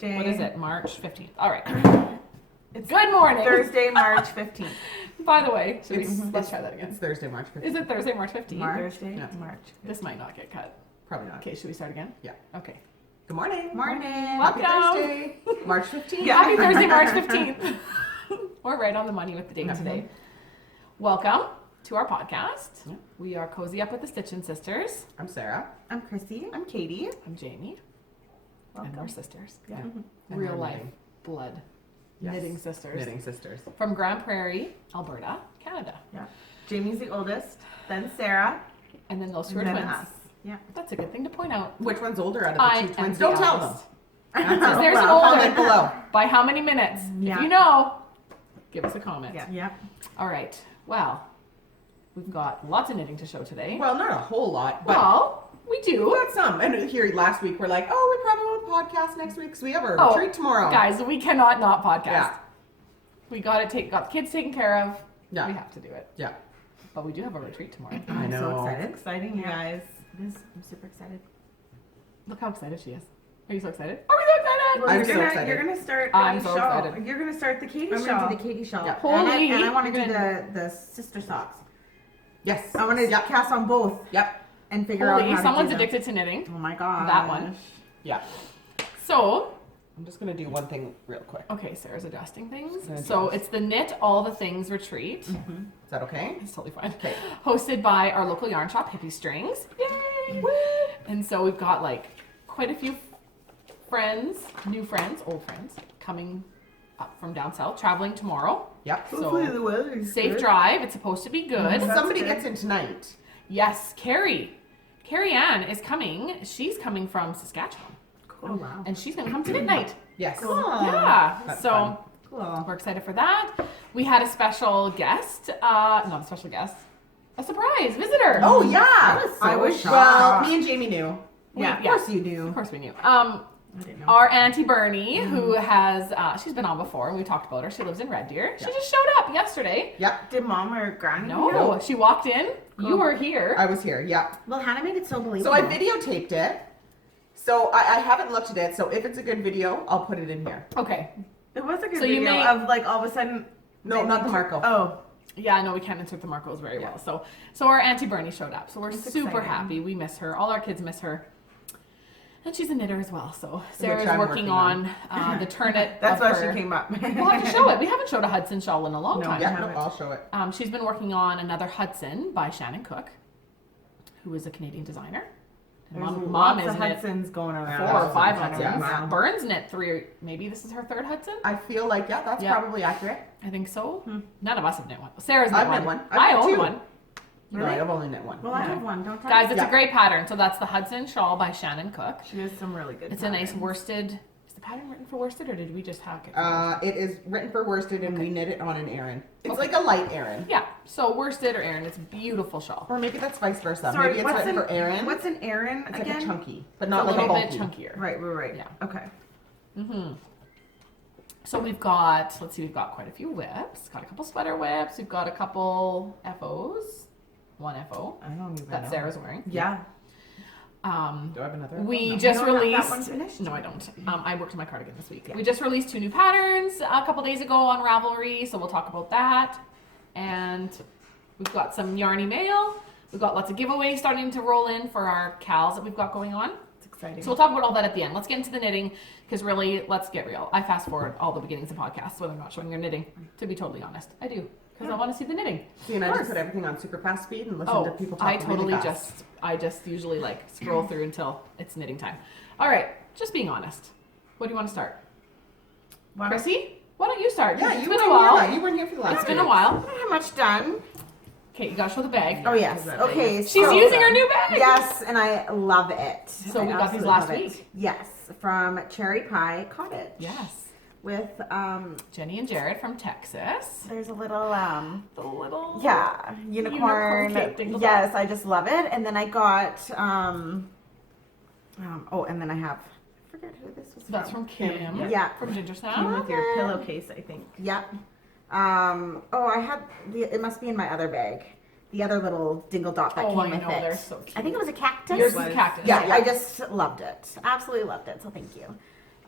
Thursday. What is it? March 15th. All right. Good morning. Thursday, March 15th. By the way, let's try that again. It's Thursday, March 15th. Is it Thursday, March 15th? Thursday, Yeah. March 15th. This might not get cut. Probably not. Okay, should we start again? Yeah. Okay. Good morning. Morning. Welcome. Happy Thursday, March 15th. Yeah. Happy Thursday, March 15th. We're right on the money with the date today. Welcome to our podcast. Yeah. We are Cozy Up with the Stitchin Sisters. I'm Sarah. I'm Chrissy. I'm Katie. I'm Jamie. Welcome. And we're sisters. Yeah. Mm-hmm. And Real we're life knitting. blood. Yes. Knitting sisters. Knitting sisters. From Grande, Prairie, Alberta, Canada. Yeah. Jamie's the oldest, then Sarah, And then those two and are then twins. us. Yeah. That's a good thing to point out. Which one's older out of I the two am twins? the Don't tell them. eldest. Because there's an Well, older. Comment below. By how many minutes? Yeah. If you know, give us a comment. Yeah. Yep. All right. Well, we've got lots of knitting to show today. Well, not a whole lot, but Well, we we do. got some. And here last week we're like, oh, we probably won't podcast next week because we have our retreat tomorrow. Guys, we cannot not podcast. Yeah. We got the kids taken care of. Yeah. We have to do it. Yeah. But we do have a retreat tomorrow. I I'm so know. excited. Exciting, you guys. It is. I'm super excited. Look how excited she is. Are you so excited? Are we so excited? I'm you're so gonna, excited. You're gonna start. I'm the so shawl. excited. You're gonna start the Katie I'm shawl. gonna do the Katie shawl. Yeah. Holy, and I want to you're do gonna- the sister socks. Yes. I want to Yep. cast on both Yep. and figure out Holy, how someone's to do them. addicted to knitting. Oh my god. That one. Yeah. So, I'm just gonna do one thing real quick. okay, Sarah's adjusting things. Gonna So adjust. it's the Knit All the Things retreat. Is that okay? It's totally fine. Okay. Hosted by our local yarn shop, Hippie Strings. Yay! And so we've got like quite a few friends, new friends, old friends, coming up from down south, traveling tomorrow. Yep. Hopefully So the weather is safe good. drive. It's supposed to be good. That's Somebody good. gets in tonight. Yes, Carrie Ann is coming. She's coming from Saskatchewan, Oh wow. and she's gonna come to midnight. Yes. Yeah. That's So fun. Cool. we're excited for that. We had a special guest, not a special guest, a surprise visitor. Oh yeah. I was so I was shocked. well. Me and Jamie knew. Yeah, Of course you do. Of course we knew. I didn't know. Our Auntie Bernie, who has, she's been on before, and we talked about her. She lives in Red Deer. She Yeah. just showed up yesterday. Yep. Did Mom or Grande? No, she walked in. You were here. I was here. Yep. Well, Hannah made it so So believable. I videotaped it. So I haven't looked at it. So if it's a good video, I'll put it in here. Okay. It was a good So you video may- of like all of a sudden. No, they not the took- Marco. Oh. Yeah, no, we can't insert the Marcos very Yeah. well. So our Auntie Bernie showed up. So we're That's super exciting. happy. We miss her. All our kids miss her. And she's a knitter as well. So Sarah's I'm working working on the turnip. That's of why her. she came up. We'll have to show it. We haven't showed a Hudson shawl in a long No. time. Yeah, have no, it. I'll show it. She's been working on another Hudson by Shannon Cook, who is a Canadian designer. And There's Mom lots is of knit Hudsons going around. 4 or 5 Yeah. Hudsons. Wow. Burns knit 3. Maybe this is her 3rd Hudson. I feel like that's Yeah. probably accurate. I think so. None of us have knit one. Sarah's knit I've one. knit one. I I've knit own 2. one. No, I've only knit one. Well, I Yeah. have one. Don't tell Guys, me. it's a Yeah. great pattern. So that's the Hudson shawl by Shannon Cook. She has some really good. It's a nice patterns. worsted. Is the pattern written for worsted, or did we just hack it? It is written for worsted, and we knit it on an Aran. It's like a light Aran, Yeah. So worsted or Aran. It's a beautiful shawl. or maybe that's vice versa. Sorry, maybe it's what's written an for Aran. What's an Aran It's again? like a chunky, but It's not a like a little bit bulky. chunkier. Right. Yeah. Okay. So we've got, let's see, we've got quite a few whips. Got a couple sweater whips. We've got a couple FOs. One FO I don't even that know. Sarah's wearing. Yeah. Do I have another? We No. just You don't have that released. one finished? No, I don't. I worked on my cardigan this week. Yeah. We just released 2 new patterns a couple days ago on Ravelry, so we'll talk about that. And we've got some yarny mail. We've got lots of giveaways starting to roll in for our cows that we've got going on. It's exciting. So we'll talk about all that at the end. Let's get into the knitting, because really, let's get real. I fast forward all the beginnings of podcasts when I'm not showing your knitting, to be totally honest. I do, because I want to see the knitting. See, and I just put everything on super fast speed and listen Oh, to people talk I really totally fast. I just usually like scroll through until it's knitting time. All right, just being honest. What do you want to start? Chrissy, why don't you start? 'Cause Yeah, it's you been weren't a while. here. You weren't here for the last. It's been a week. while. I don't have much done. Okay, you gotta show the bag. Oh yes. that Okay. She's so- using her new bag. Yes, and I love it. So I we got these absolutely last love it. week. Yes, from Cherry Pie Cottage. Yes. With Jenny and Jared from Texas. there's a little The little unicorn. cake dingle Yes, I just love it. And then I got oh, and then I have I forget who this was That's from Kim. Yeah. From Ginger Came Snap. with your pillowcase, I think. Yep. Oh, I had it must be in my other bag. The other little dingle dot that Oh, came I with know, it. they're so cute. I think it was a cactus. Yours is was. a cactus. Yeah, I just loved it. Absolutely loved it. So thank you.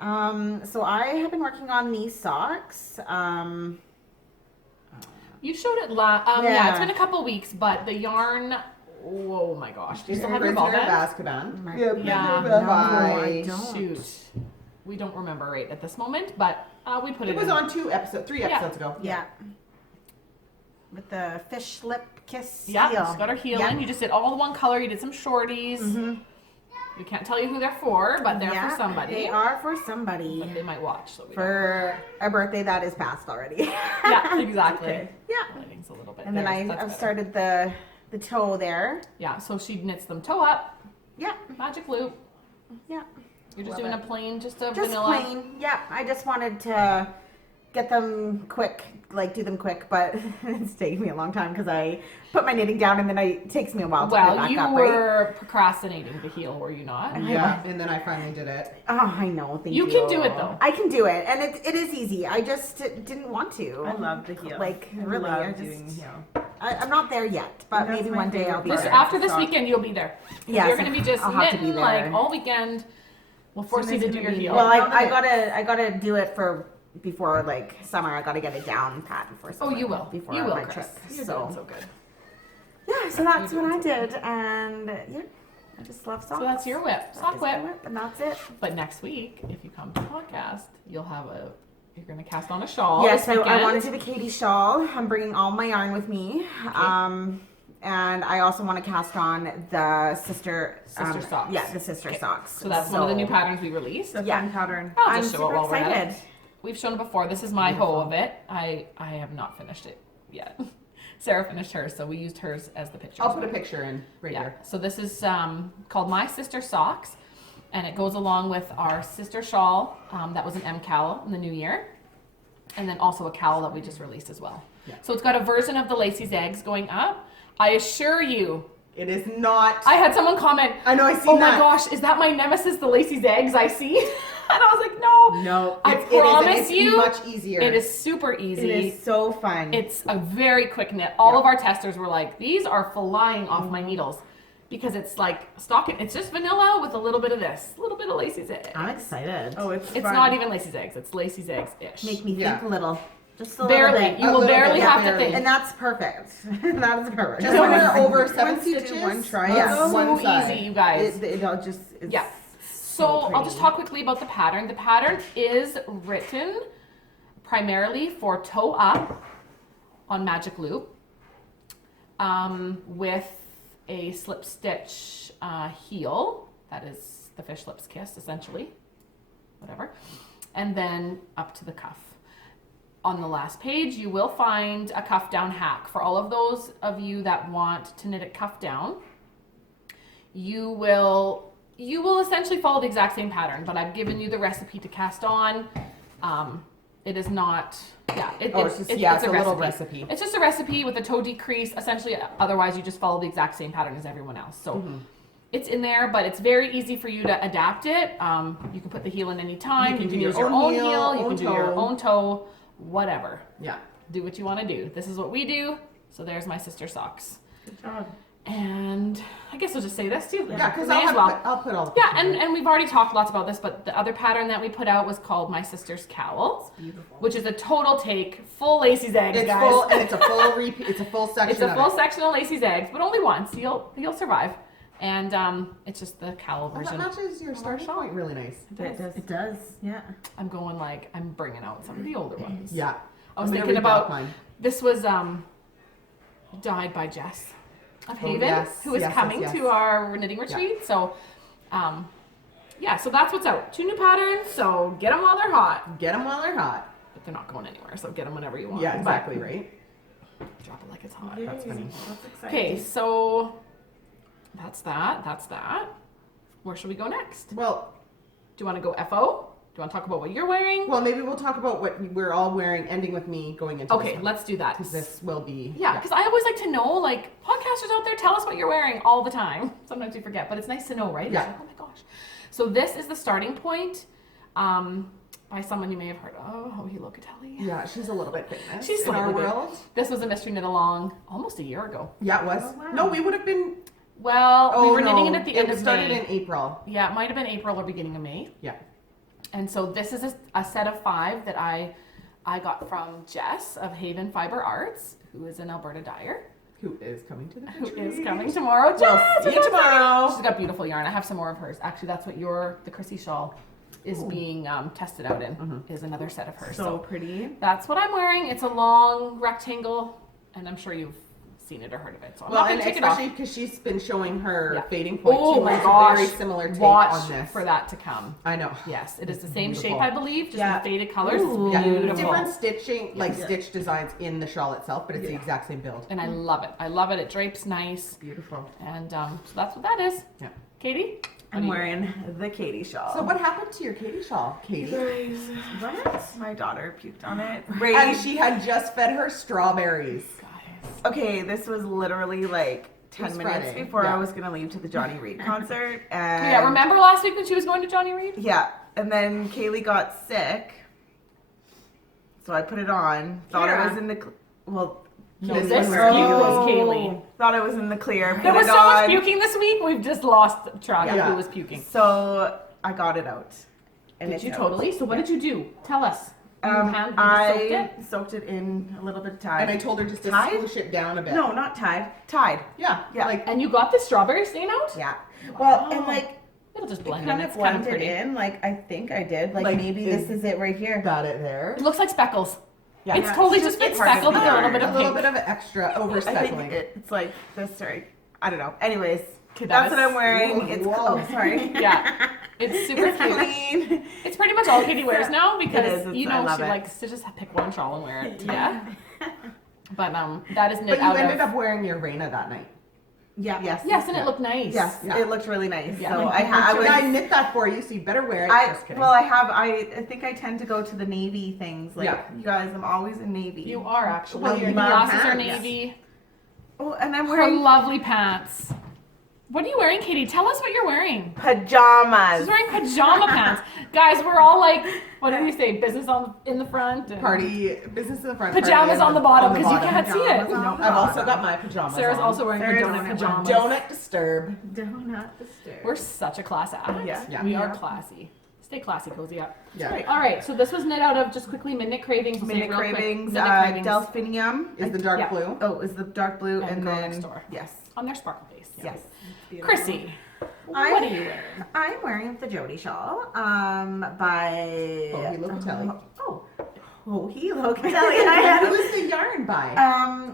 So I have been working on these socks. You showed it yeah, it's Yeah. been a couple weeks, but the yarn, oh my gosh. Do you still have your Prisoner ball of band? Azkaban. Yeah, Yeah. Prisoner of No, I I- don't. Shoot. We don't remember right at this moment, but we put it It was in. on 3 Yeah. episodes ago. Yeah. With the fish lip kiss Yeah, heel. she's got her heel Yeah. in. You just did all one color. You did some shorties. Mhm. We can't tell you who they're for, but they're Yeah, for somebody. They are for somebody. But they might watch. So we For a birthday that is past already. don't. Yeah, exactly. Okay. Yeah. Lighting's a little bit And then there, so I've that's better. started the toe there. Yeah, so she knits them toe up, Yeah. magic loop. Yeah. You're just Love doing it. a plain, just a Just vanilla. plain. Yeah. I just wanted to get them quick, like do them quick, but it's taking me a long time because I put my knitting down and then it takes me a while to put it Well, back you up, right? were procrastinating the heel, were you not? Yeah, and then I finally did it. Oh, I know. Thank you. You can do it, though. I can do it, and it is easy. I just didn't want to. I love the heel. Like, I really, love I just- doing the heel. I'm not there yet, but That's maybe my one day I'll favorite be This, part. there. after this Sock. weekend, you'll be there. Yes, You're going to be just I'll have to be knitting there. like all weekend. We'll force you Soon to as do it's your gonna be- heel. Well, Well, I gotta do it for before like summer. I gotta get it down pat before Oh, summer. you will. Before You will, my Chris. trip. You're So doing so good. yeah, so that's You're what I doing did, and yeah, I just love socks. So that's your whip, That sock is my whip. and that's it. But next week, if you come to the podcast, you'll have you're going to cast on a shawl. Yes, this I weekend. want to do the Katie shawl. I'm bringing all my yarn with me. And I also want to cast on the sister Socks. Yeah, the sister Okay. socks. So that's one of the new patterns we released. The Yeah. fun pattern. I'll I'm just show it super while we're at excited. it. We've shown it before. This is my hoe of it. I have not finished it yet. Sarah finished hers, so we used hers as the picture. I'll put a picture in right Yeah. here. So this is called My Sister Socks, and it goes along with our sister shawl. That was an M cowl in the new year, and then also a cowl that we just released as well. Yeah. So it's got a version of the Lacey's eggs going up. I assure you, It is not. I had someone comment, I know. I see "Oh that. my gosh, is that my nemesis, the Lacey's eggs I see?" And I was like, "No, No, I it isn't. promise It's you, much easier. it is super It easy." is so fun. It's a very quick knit. All Yeah. of our testers were like, these are flying off my needles because it's like stocking. It's just vanilla with a little bit of this, a little bit of Lacey's eggs. I'm excited. Oh, it's It's fun. not even Lacey's eggs. It's Lacey's eggs-ish. Make me Yeah. think a little. Just a Barely. little bit. You A will little barely bit, yeah, have to barely. think. And that's perfect. that is perfect. Just No, when it's- we're over 7 once you do stitches, one try, on yeah. so one side. easy, you guys. It all just is Yeah. So I'll just talk quickly about the pattern. The pattern is written primarily for toe up on magic loop with a slip stitch heel. That is the fish lips kiss, essentially. Whatever. And then up to the cuff. On the last page, you will find a cuff down hack. For all of those of you that want to knit it cuff down, you will essentially follow the exact same pattern, but I've given you the recipe to cast on. It is not, yeah, it's a little recipe. It's just a recipe with a toe decrease. Essentially, otherwise you just follow the exact same pattern as everyone else. So it's in there, but it's very easy for you to adapt it. You can put the heel in any time. You can use your own heel. You can do your own toe. Whatever. Yeah. Do what you want to do. This is what we do. So there's my sister socks. Good job. And I guess I'll just say this too. Yeah, because May as well. I'll put all the Yeah, pictures in. and we've already talked lots about this, but the other pattern that we put out was called My Sister's Cowl, Beautiful. which is a total take, full Lacey's eggs, It's guys. full, and it's a full repeat. It's a full section. It's a of full it. section of Lacey's eggs, but only once. You'll survive. And it's just the cowl Well, that version. matches your starting shawl. point really nice. It does. Yeah. I'm going like I'm bringing out some of the older ones. Yeah. I was I'm gonna thinking reblock about mine. this was dyed by Jess of Oh, Haven, yes, who is yes, coming yes, yes. to our knitting retreat. So, yeah, so that's what's out. 2 new patterns. So get them while they're hot, Get them while they're hot. but they're not going anywhere. So get them whenever you want. Yeah, But exactly right. drop it like it's hot. That's funny. That's exciting. Okay, so that's that. That's that. Where should we go next? Well, Do you want to go FO? Do you want to talk about what you're wearing? well, maybe we'll talk about what we're all wearing, ending with me going into. Okay, let's do that. Because this will be. Yeah, because I always like to know, like, podcasters out there, tell us what you're wearing all the time. Sometimes we forget, but it's nice to know, right? It's Yeah. like, oh my gosh. So this is the starting point by someone you may have heard of, Oh Locatelli. Yeah, she's a little bit famous. She's in our slightly big. world. This was a mystery knit along almost a year ago. Yeah, it was. Oh, wow. No, we would have been. Well, we Oh were no, knitting it at the end of started May. in April. Yeah, it might have been April or beginning of May. Yeah. And so this is a set of 5 that I got from Jess of Haven Fiber Arts, who is an Alberta dyer. Who is coming to the Who retreat. is coming tomorrow. Jess, Well, see you tomorrow. She's got beautiful yarn. I have some more of hers. Actually, that's what the Chrissy shawl is being tested out in, is another set of hers. So pretty. That's what I'm wearing. It's a long rectangle, and I'm sure you've seen it or heard of it. So I'm Well, not and going to take it off. especially because she's been showing her Yeah. fading point Oh too. my It's gosh. a very similar take Watch on this. for that to come. I know. Yes, it is the same Beautiful. shape, I believe, just Yeah. in faded colors. Ooh. It's Yeah, beautiful. different stitching, like Yeah. stitch designs in the shawl itself, but it's the exact same build. And I love it. I love it. It drapes nice. Beautiful. And so that's what that is. Yeah. Katie? I'm wearing the Katie shawl. So what happened to your Katie shawl, Katie? What? My daughter puked on it. And she had just fed her strawberries. Guys. Okay, this was literally like 10 was minutes Friday, before yeah. I was gonna leave to the Johnny Reed concert. And Yeah, remember last week when she was going to Johnny Reed? Yeah, and then Kaylee got sick, so I put it on. Thought it was in the No, This this one week was was Kaylee. Thought it was in the clear. Put There was it so much on. puking this week, we've just lost track of Yeah. who was puking. So I got it out. And Did it's you out. totally? So what did you do? Tell us. You soaked I it? soaked it in a little bit of Tide. And I told her just to Tide? swoosh it down a bit. No, not Tide. Tide. Yeah. Yeah. Like, And you got the strawberry stain out? Yeah. Well, and Wow. like It'll just it blend in. kind It's of kind of blended pretty. in. Like I think I did. Like Like, maybe is- this is it right here. got it there. It looks like speckles. Yeah. It's Yeah, totally it's just just been part of speckled the with a little yarn. bit A of little pink. bit of extra over I think speckling. it's like this. Sorry, I don't know. Anyways, Okay, that's that what is- I'm wearing. Ooh, It's whoa. oh, sorry. Yeah. It's super It's cute. clean. It's pretty much all Katie wears now because It is, you I know love she it. likes to just pick one shawl and wear it to death. But that is knit But you out ended of. up wearing your Reina that night. Yeah. Yes. Yes, and Yeah. it looked nice. Yes, Yeah. it looked really nice. Yeah. So I was. I knit that for you, so you better wear it. Just kidding. I think I tend to go to the navy things. Like Yeah. you guys, I'm always in navy. You are actually. Well, Your you glasses are are pants. navy. Oh, and I'm Her wearing lovely pants. What are you wearing, Katie? Tell us what you're wearing. pajamas. She's wearing pajama pants. Guys, we're all like, what do we say? Business in the front. And Party business in the front. Pajamas party on the bottom because you bottom. can't see it. Pajamas on the I've also bottom. got my pajamas. Sarah's on. also wearing her Sarah's donut wearing pajamas. Don't disturb. Donut the stairs. We're such a class act. Yeah. Yeah. We are Yeah. classy. Stay classy, cozy up. Yeah. Right. All right, so this was knit out of just quickly Midnight Cravings. We'll say Minute it real quick. cravings. Midnight Cravings Delphinium Is the dark Yeah. blue? Oh, is the dark blue And and Girl then Next Door. yes, on their sparkle base. yes. Chrissy, I- what are you wearing? I'm wearing the Jody shawl by Hohi Locatelli. Hohi Locatelli. Who is the yarn by?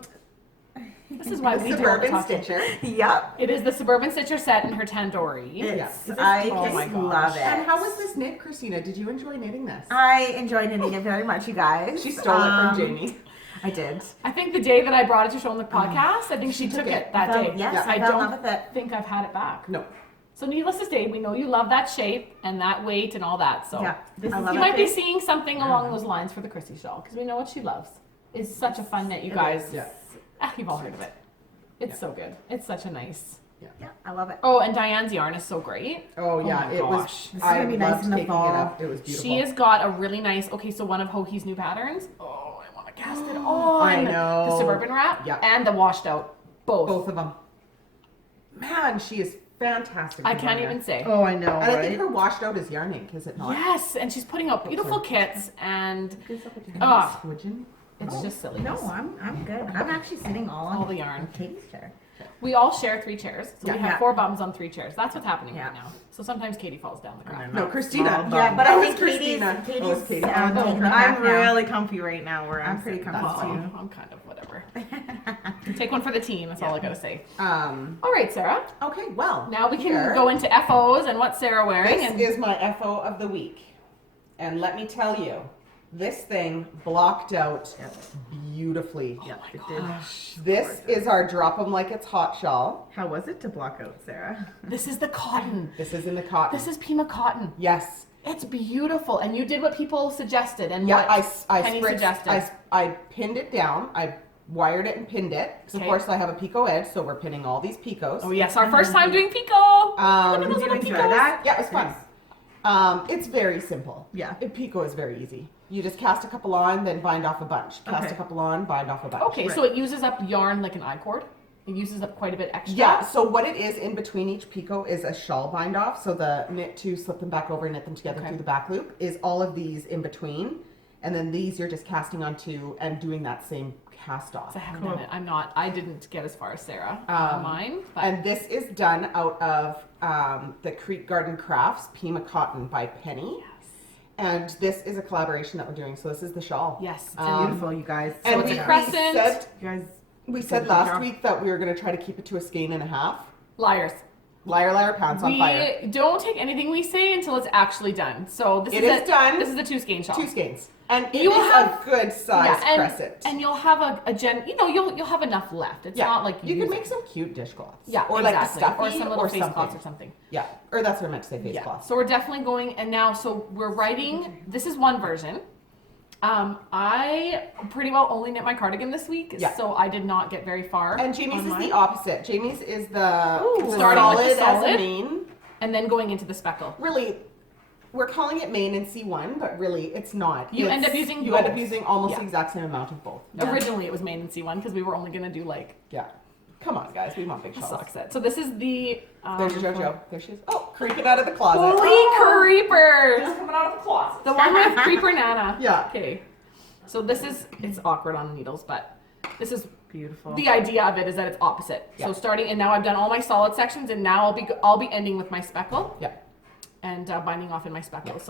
This is why we do all the Suburban talking. Stitcher. Yep. It is the Suburban Stitcher set in her Tandoori. It's, Yeah. I Oh my just gosh. love it. And how was this knit, Christina? Did you enjoy knitting this? I enjoyed knitting it very much, you guys. She stole it from Jamie. I did. I think the day that I brought it to show on the podcast, I think she took it that day. Yes, Yeah. I I fell in don't love with it. think I've had it back. No. So needless to say, we know you love that shape and that weight and all that. So Yeah, this I is love you it. might be seeing something along those lines for the Chrissy shawl because we know what she loves. It's such a fun knit, you guys. Yeah. You've all heard of it. It's so good. It's such a nice. Yeah, I love it. Oh, and Diane's yarn is so great. Oh yeah, my it was. gosh. It's I gonna be nice loved in the taking fall. it up. It was beautiful. She has got a really nice. Okay, so one of Hoki's new patterns. Oh, I want to cast it on. I know. The Suburban wrap. Yeah. And the washed out. both of them. Man, she is fantastic. I with can't yarn. even say. Oh, I know, And I right? think her washed out is yarn ink, is it not? Yes, and she's putting out beautiful kits, and Ah. oh, it's just silly. No, I'm good. I'm actually sitting all on All the yarn. Katie's chair. We all share 3 chairs, so we Yeah. have Yeah. 4 bums on 3 chairs. That's what's happening Yeah. right now. So sometimes Katie falls down the ground. No, Christina. Yeah, but That I was think Christina. Katie's Oh, it's Katie. taking the I'm back now. really comfy right now. Where I'm pretty sitting. comfortable. That's I'm kind of whatever. Take one for the team. That's all I gotta say. Um. All right, Sarah. Okay. Well. Now we can here, go into FOs and what's Sarah wearing. This And is my FO of the week, and let me tell you, this thing blocked out beautifully. Yeah, it did. This is our drop 'em like it's hot shawl. How was it to block out, Sarah? this is the cotton. This is in the cotton. This is Pima cotton. Yes. It's beautiful, and you did what people suggested, and Yeah. what I Penny spritzed- suggested. I pinned it down. I wired it and pinned it. 'Cause of Okay. course I have a picot edge, so we're pinning all these picots. Oh yes, our first time doing Pico. Look at those Did you little enjoy picos. that? Yeah, it was fun. It's very simple. Yeah. Picot is very easy. You just cast a couple on, then bind off a bunch. Cast Okay. a couple on, bind off a bunch. Okay, so it uses up yarn like an I-cord. It uses up quite a bit extra. Yeah, so what it is in between each picot is a shawl bind off. So the knit two, slip them back over, knit them together Okay. through the back loop is all of these in between. And then these you're just casting onto and doing that same cast off. I haven't done it. I didn't get as far as Sarah on mine. But And this is done out of the Creek Garden Crafts Pima Cotton by Penny. And this is a collaboration that we're doing. So this is the shawl. yes. Beautiful, you guys. And it's a we crescent. said, You guys. we said last week that we were going to try to keep it to a skein and a half. Liars. Liar, liar, pants on fire. We don't take anything we say until it's actually done. So this It is is done. This is a 2 skein shawl. 2 skeins. And it You is will have- a good size crescent. and you'll have you'll have enough left. It's not like you use can it. make some cute dishcloths. Yeah, or exactly. like a stuffy or some little face something. cloths or something. Yeah, or that's what I meant to say, face Yeah. cloths. So we're definitely going, and now we're writing. This is one version. I pretty well only knit my cardigan this week, Yeah. so I did not get very far. And Jamie's on is mine. the opposite. Jamie's is the Starting with the solid as a solid. main. and then going into the speckle. Really, we're calling it main and C1, but really it's not. You end up using You end up both. using almost Yeah. the exact same amount of both. Yeah. Originally, it was made in C1 because we were only gonna do like Yeah. Come on, guys. We want big a shawls. sock set. So this is the There's JoJo. There she is. Oh, creeping out of the closet. Holy creepers! Just coming out of the closet. The one with Creeper Nana. Yeah. Okay. So this is, it's awkward on the needles, but this is, Beautiful. the idea of it is that it's opposite. Yeah. So starting, and now I've done all my solid sections, and now I'll be ending with my speckle Yeah. and binding off in my speckle. Yeah.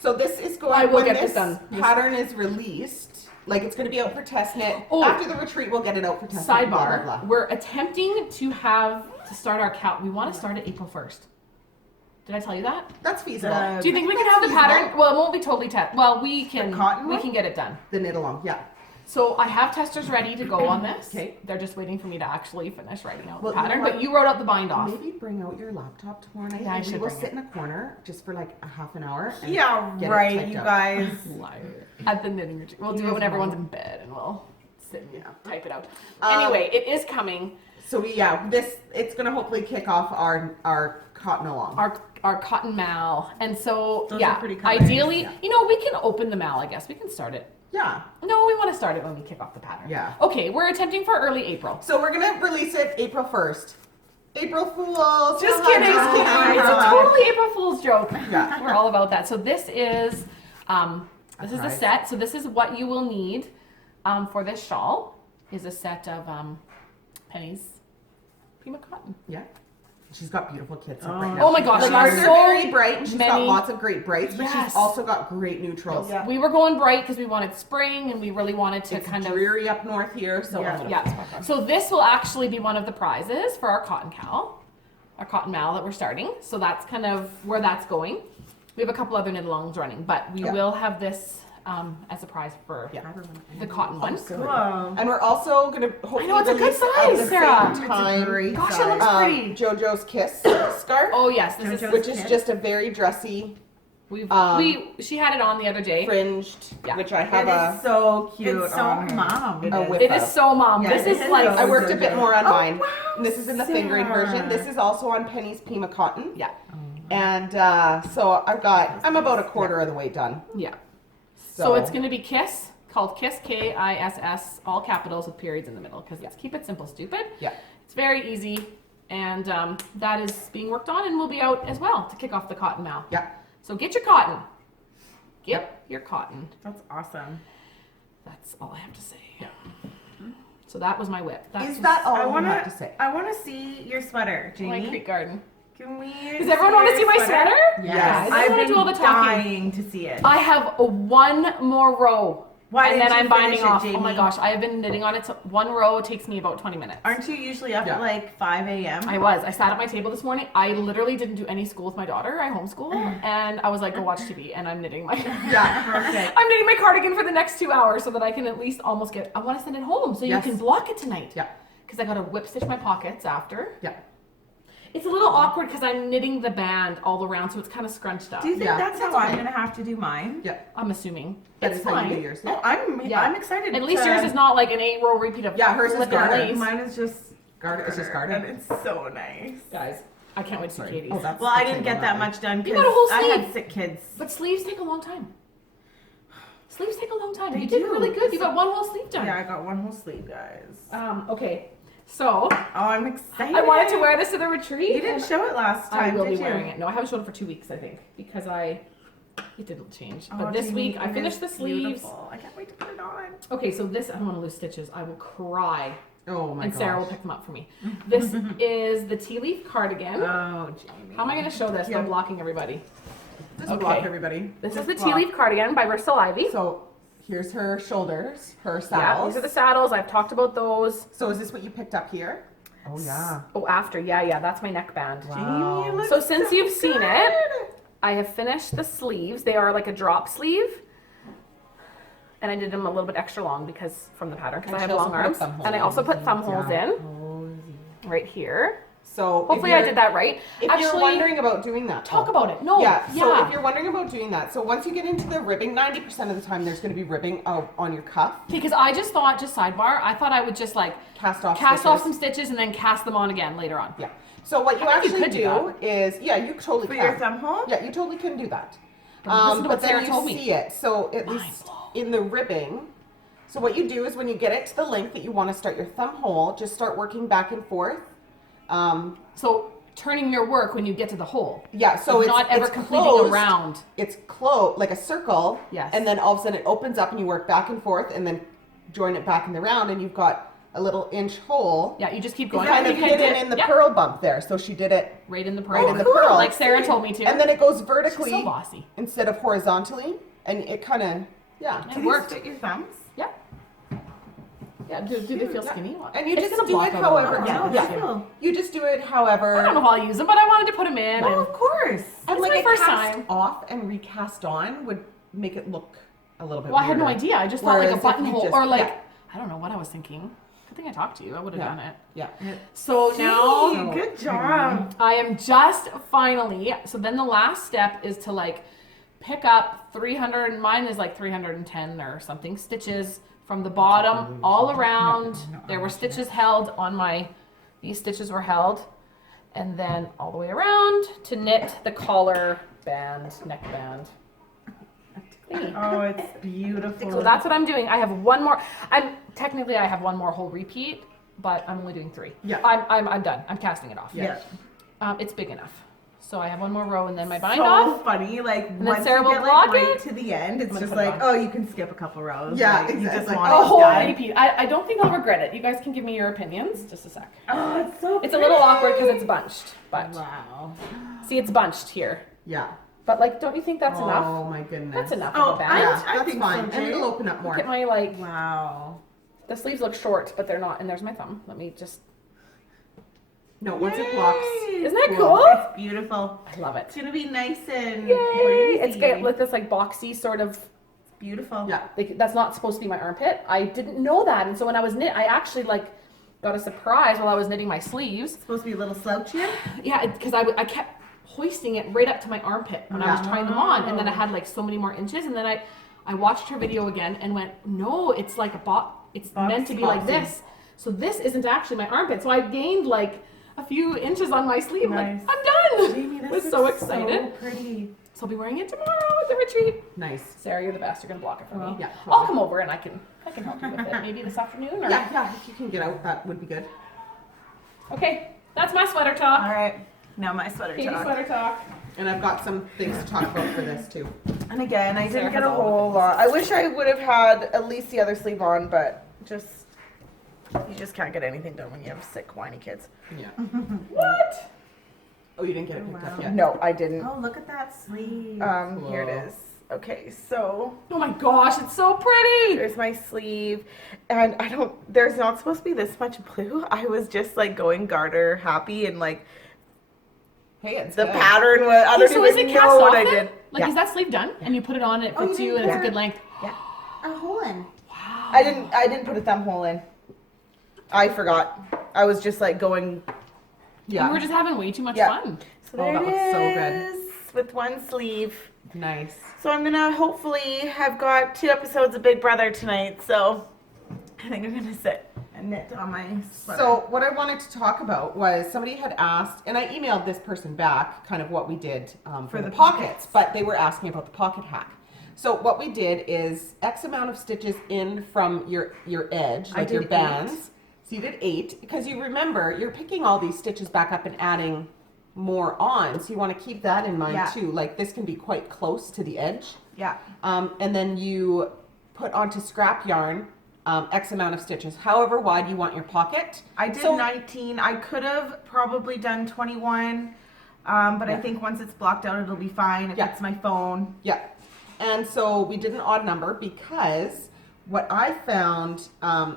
So this is going. I will when get this this done. pattern is released, like it's going to be out for test knit. Oh. After the retreat, we'll get it out for test knit. sidebar, Blah, blah, blah. we're attempting to start our count. We want to start it April 1st. Did I tell you that? That's feasible. Do you think we can That's have the feasible. pattern? Well, it won't be totally well, we can cotton we one? can get it done. The knit along, yeah. So I have testers ready to go on this. Okay. They're just waiting for me to actually finish writing out Well, the you know pattern. what? But you wrote out the bind off. Maybe bring out your laptop tomorrow night. Yeah, I and should we will bring sit it. in a corner just for like a half an hour. And Yeah, get it right, typed you out. guys. Liar. At the knitting retreat. We'll do it when everyone's in bed and we'll sit and type it out. Um, Anyway, it is coming. So it's gonna hopefully kick off our cotton along. Our cotton mal. And so Those yeah, are pretty colors, ideally, yeah. we can open the mal, I guess. We can start it. Yeah. No, we want to start it when we kick off the pattern. Yeah. Okay, we're attempting for early April. So we're gonna release it April 1st. April Fools. Just Haha, kidding. just kidding. It's a totally April Fool's joke. Yeah. We're all about that. So this is the prize. set. So this is what you will need for this shawl. Is a set of Penny's Pima Cotton. Yeah. She's got beautiful kits up Oh, right yeah. now. Oh my gosh, Like she's ours are so very bright, and she's got many- lots of great brights, but Yes. she's also got great neutrals. Yeah. We were going bright because we wanted spring and we really wanted to It's kind of dreary up north here, so Yeah. I'm gonna yeah. put this back on. So this will actually be one of the prizes for our cotton our cotton mal that we're starting. So that's kind of where that's going. We have a couple other knit alongs running, but we Yeah. will have this as a prize for Yeah. the cotton one. Whoa. And we're also gonna hopefully know, it's a good release at size, the Sarah. same It's a time, great Gosh, it size. looks pretty. JoJo's Kiss scarf, Oh yes, this is JoJo's which is Kiss. just a very dressy she had it on the other day. fringed, Yeah. which I It have is so cute. It's so on her. mom. It a is. whip It is up. so mom. Yeah, this it is is like so I worked a bit more on Oh, mine. wow, And this is in the fingering Sarah. version. This is also on Penny's Pima Cotton. yeah, And so I'm about a quarter of the way done. yeah. So it's going to be Kiss, called Kiss, Kiss, all capitals with periods in the middle, because it's keep it simple, stupid. Yeah. It's very easy, and that is being worked on, and will be out as well to kick off the cotton mal. Yeah. So get your cotton. Get your cotton. That's awesome. That's all I have to say. So that was my whip. That's Is that all I I wanna. have to say? I want to see your sweater, my Jamie. Creek Garden? Can we? Does everyone want to see my sweater? Yes. I I've want to been do all the talking. dying to see it. I have one more row. Why and didn't then you I'm binding finish it, off. Oh my Jamie? gosh, I have been knitting on it. So one row takes me about 20 minutes. Aren't you usually up Yeah. at like 5 a.m.? I sat at my table this morning. I literally didn't do any school with my daughter. I homeschool, and I was like, go watch TV, and I'm knitting my. Yeah. Perfect. I'm knitting my cardigan for the next 2 hours so that I can at least almost get. I want to send it home so Yes. you can block it tonight. Yeah. Because I got to whip stitch my pockets after. Yeah. It's a little awkward because I'm knitting the band all around, so it's kind of scrunched up. Do you think Yeah, that's that's how I'm okay. gonna have to do mine? Yeah. I'm assuming. That It's is how you do fine. yours. No, Yeah. I'm excited. At least to- yours is not like an 8-row repeat of Yeah, hers is flip and garter. lace. Mine is just Garter. It's just garter. and it's so nice. Guys, I can't wait to see Sorry. Katie's. Oh, that's Well, I the didn't thing get on that one. much done You because got a whole I sleeve. had sick kids. But sleeves take a long time. Sleeves take a long time. They You did do. really good. You got one whole sleeve done. Yeah, I got one whole sleeve, guys. Okay. So Oh, I'm excited. I wanted to wear this to the retreat. You didn't show it last I time, will be did you? wearing it. No, I haven't shown it for 2 weeks, I think, because it didn't change. But Oh, this Jamie, week I it finished is the sleeves. beautiful. I can't wait to put it on. Okay, so this, I don't want to lose stitches. I will cry. Oh my And gosh. Sarah will pick them up for me. This is the tea leaf cardigan. Oh, Jamie. How am I going to show this Yeah. by blocking everybody? Just Okay. block everybody. This Just is the tea block. leaf cardigan by Bristol Ivy. So here's her shoulders, her Yeah, saddles. these are the saddles. I've talked about those. So is this what you picked up here? Oh yeah. Oh, after. Yeah, that's my neckband. Wow. Jamie, it looks So since you've so seen it, good. I have finished the sleeves. They are like a drop sleeve. And I did them a little bit extra long because from the pattern, because And I have she also long put a arms. thumb hole And I in. also put thumb holes Yeah. in right here. So Hopefully I did that right. If Actually, you're wondering about doing that, talk though. about it. No. Yeah, so if you're wondering about doing that, so once you get into the ribbing, 90% of the time there's going to be ribbing on your cuff. Because I just thought, just sidebar, I thought I would just like Cast off some stitches. stitches and then cast them on again later on. Yeah. So what you I think you actually could do is, yeah, you totally For can. your thumb hole? Yeah, you totally can do that. Listen to But what then Sarah you told me. see it. So at Mind least blown. in the ribbing, so what you do is when you get it to the length that you want to start your thumb hole, just start working back and forth. So turning your work when you get to the hole. Yeah, so it's not ever it's completing closed. a round. It's closed like a circle. Yes. And then all of a sudden it opens up and you work back and forth and then join it back in the round and you've got a little inch hole. Yeah, you just keep going. Kind of You hidden did- in the yep, pearl bump there. So she did it right in the right pearl. in the cool. pearl. Like Sarah told me to. And then it goes She's vertically so bossy. instead of horizontally. And it kind of, yeah. It Do worked. these fit your thumbs? Yep. Yeah, do they feel Yeah. skinny? And you It's just gonna do block it out however. all the Yeah, lines. Yeah. cool. You just do it however. I don't know if I'll use them, but I wanted to put them in. Oh, and of course. And It's like my a first cast time. off and recast on would make it look a little bit Well, I had no weirder. idea. I just thought like Whereas a if you buttonhole just- or like, yeah. I don't know what I was thinking. Good thing I talked to you. I would have Yeah. done it. Yeah. So now Jamie, good job. I am just finally, so then the last step is to like pick up 300, mine is like 310 or something stitches from the bottom all around. There were stitches held on these stitches were held. And then all the way around to knit the collar band, neck band. thingy. Oh, it's beautiful. So that's what I'm doing. I have one more, I have one more whole repeat, but I'm only doing 3. Yeah. I'm done. I'm casting it off. Yeah. It's big enough. So I have one more row and then my bind So off. funny, like then once Sarah you will get block like right it. to the end, it's I'm gonna just put it like, on. oh, you can skip a couple rows. Yeah, like, you just exactly. want A it whole done. repeat. I don't think I'll regret it. You guys can give me your opinions. Just a sec. Oh, it's so It's a little awkward because pretty. it's bunched, but Wow. see, it's bunched here. Yeah. But like, don't you think that's enough? Oh my goodness. That's enough Oh, of a band. Yeah, I that's think fine. so, And too. it'll open up more. Look at my like, Wow. the sleeves look short, but they're not. And there's my thumb. Let me just. No, once it blocks. Yay. Isn't that Cool. cool? It's beautiful. I love it. It's gonna be nice and Yay! breezy. It's got like this like boxy sort of. beautiful. Yeah. Like, that's not supposed to be my armpit. I didn't know that, and so when I was I actually like got a surprise while I was knitting my sleeves. It's supposed to be a little slouchy. Yeah, because I kept hoisting it right up to my armpit when I was trying them on, and then I had like so many more inches, and then I watched her video again and went, no, it's like it's meant to be like Boxy. this. So this isn't actually my armpit. So I gained like a few inches on my sleeve. Nice. Like, I'm done. Jamie, I this was so looks excited. So pretty. So I'll be wearing it tomorrow at the retreat. Nice. Sarah, you're the best. You're gonna block it for me. Yeah. I'll come over and I can help you with it. Maybe this afternoon or Yeah, if you can get out, that would be good. Okay, that's my sweater talk. All right. Now my sweater Baby talk. sweater talk. And I've got some things to talk about for this too. And again, I Sarah didn't get has a all the whole lot. I wish I would have had at least the other sleeve on, but you just can't get anything done when you have sick, whiny kids. Yeah. What? Oh, you didn't get it picked up yet? No, I didn't. Oh, look at that sleeve. Here it Cool. is. Okay, so Oh my gosh, it's so pretty. here's my sleeve, and there's not supposed to be this much blue. I was just like going garter happy, and like Hey, it's the good. pattern was, I don't So is even it know cast what off I then? did. Like, Yeah. is that sleeve done? And you put it on, and it Oh, you fits you, didn't and it's a get good it. length. A hole in. Wow. I didn't put a thumb hole in. I forgot. I was just like going. Yeah. We were just having way too much Yeah. fun. So Oh, there that it looks so good. is, with one sleeve. Nice. So I'm gonna hopefully I've got 2 episodes of Big Brother tonight, so I think I'm gonna sit and knit on my sweater. So what I wanted to talk about was somebody had asked, and I emailed this person back kind of what we did for the pockets, but they were asking about the pocket hack. So what we did is X amount of stitches in from your edge, I like your did bands, So you did 8 because you remember you're picking all these stitches back up and adding more on. So you want to keep that in mind too. Like this can be quite close to the edge. Yeah. And then you put onto scrap yarn X amount of stitches, however wide you want your pocket. I did 19. I could have probably done 21, but I think once it's blocked out, it'll be fine if it's my phone. Yeah. And so we did an odd number because what I found,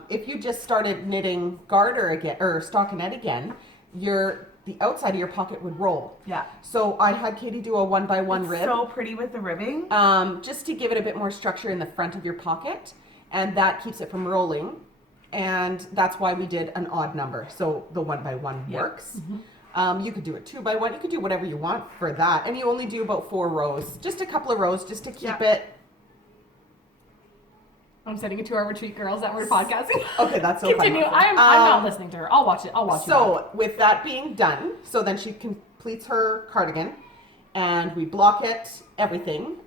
if you just started knitting garter again or stockinette again, the outside of your pocket would roll. Yeah. So I had Katie do a 1x1 rib. So pretty with the ribbing. Just to give it a bit more structure in the front of your pocket, and that keeps it from rolling. And that's why we did an odd number. So the 1x1 works. You could do a 2x1. You could do whatever you want for that. And you only do about 4 rows, just a couple of rows, just to keep it. I'm setting a 2-hour retreat, girls, that we're podcasting. Okay, that's so Continue. funny. I'm not listening to her. I'll watch it. I'll watch it. So with that being done, so then she completes her cardigan, and we block it, everything.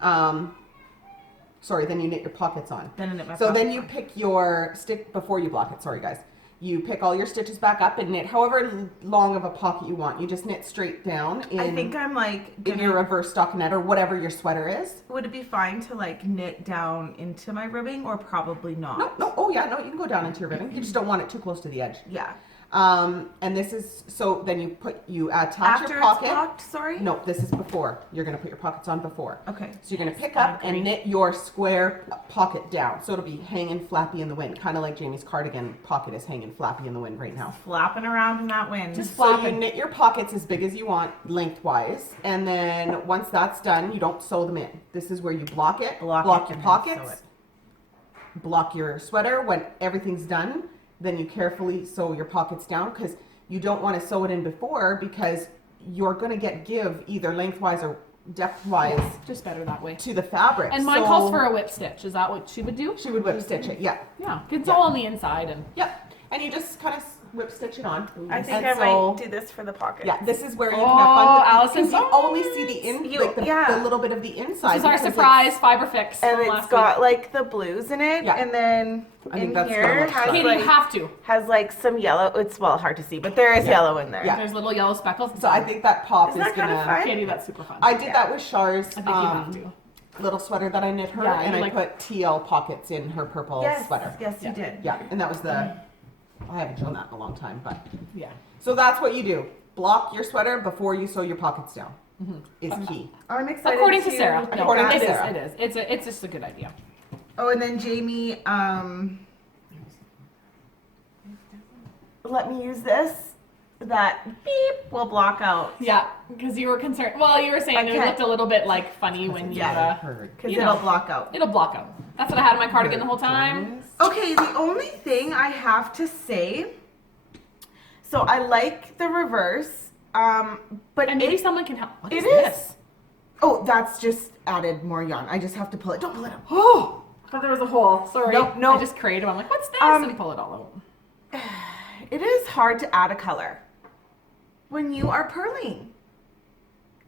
Sorry, then you knit your pockets on. Then you pick your stick before you block it. Sorry, guys. You pick all your stitches back up and knit however long of a pocket you want. You just knit straight down in, I think I'm in your reverse stockinette or whatever your sweater is. Would it be fine to like knit down into my ribbing or probably not? No. Oh yeah, no, you can go down into your ribbing. You just don't want it too close to the edge. Yeah. And this is, so then you attach After your pocket. it's blocked, sorry? No, this is before. You're going to put your pockets on before. Okay. So you're going to pick up and knit your square pocket down. So it'll be hanging flappy in the wind, kind of like Jamie's cardigan pocket is hanging flappy in the wind right now. Flapping around in that wind. Just So flapping. you knit your pockets as big as you want lengthwise. And then once that's done, you don't sew them in. This is where you block it, block your and then pockets, sew it. block your sweater. When everything's done, then you carefully sew your pockets down because you don't want to sew it in before because you're going to get give either lengthwise or depthwise Just better that way. to the fabric. And mine calls for a whip stitch. Is that what she would do? She would whip stitch it, yeah. Yeah. It's all on the inside and Yep. And you just kind of whip stitch it on. I think And I so- might do this for the pocket. Yeah, this is where you can have fun with Allison's because you only see the the little bit of the inside. this is our because surprise fiber fix. And from it's last got like the blues in it, Yeah. and then I think in that's here what has looks Katie, like, you have to. has like some yellow. It's hard to see, but there is yellow in there. Yeah. There's little yellow speckles. So I think that pop Isn't is that kinda gonna. fun? Katie, that's super fun. I did that with Char's I think you have to. little sweater that I knit her, Yeah, and you I like- put TL pockets in her purple Yes, sweater. yes, you Yeah. did. Yeah, and that was the. I haven't shown that in a long time, but Yeah. so that's what you do. Block your sweater before you sew your pockets down. Is key. I'm excited. According to Sarah. No, According to it is, Sarah. It is. It's just a good idea. Oh, and then Jamie, let me use this. That beep will block out Yeah, because you were concerned. Well, you were saying it Okay. looked a little bit like funny when you. Heard. because You it'll know. block out. It'll block out. That's what I had in my cardigan the whole time. Okay, the only thing I have to say, so I like the reverse, but And maybe someone can help. What it is is. this? Oh, that's just added more yarn. I just have to pull it. Don't pull it out. Oh, I thought there was a hole. Sorry. Nope, nope. I just created. I'm like, what's this? And pull it all out. It is hard to add a color when you are purling.